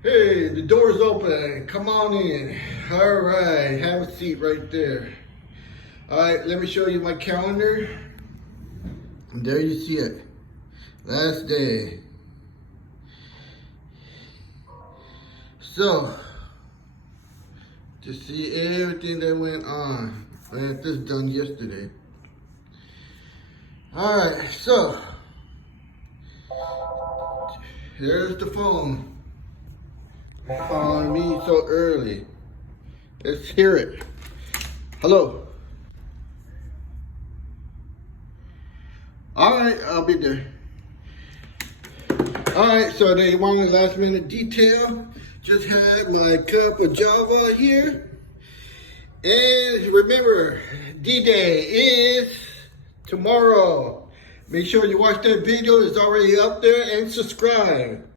Hey, the door's open. Come on in. All right, have a seat right there. All right, let me show you my calendar. And there you see it. Last day. So, to see everything that went on. I had this done yesterday. All right, so here's the phone. Calling me so early. Let's hear it. Hello. All right, I'll be there. All right, so they wanted last minute detail. Just had my cup of Java here. And remember, D-Day is tomorrow. Make sure you watch that video. It's already up there, and subscribe.